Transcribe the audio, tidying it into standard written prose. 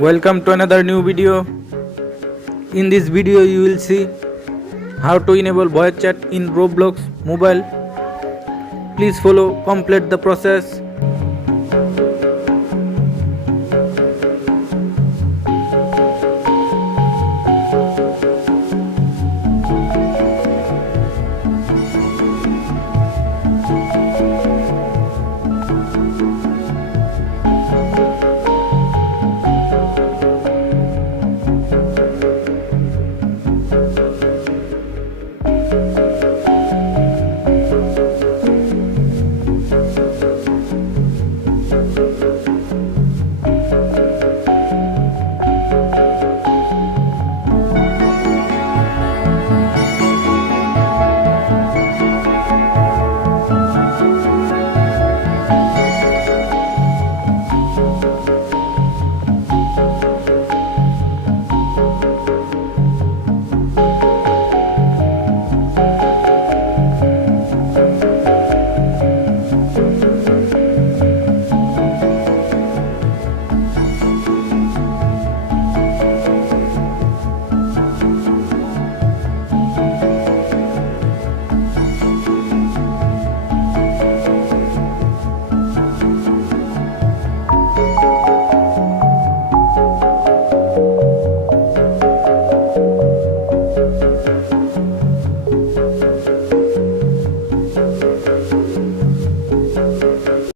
Welcome to another new video. In this video you will see how to enable voice chat in Roblox mobile. Please follow complete the process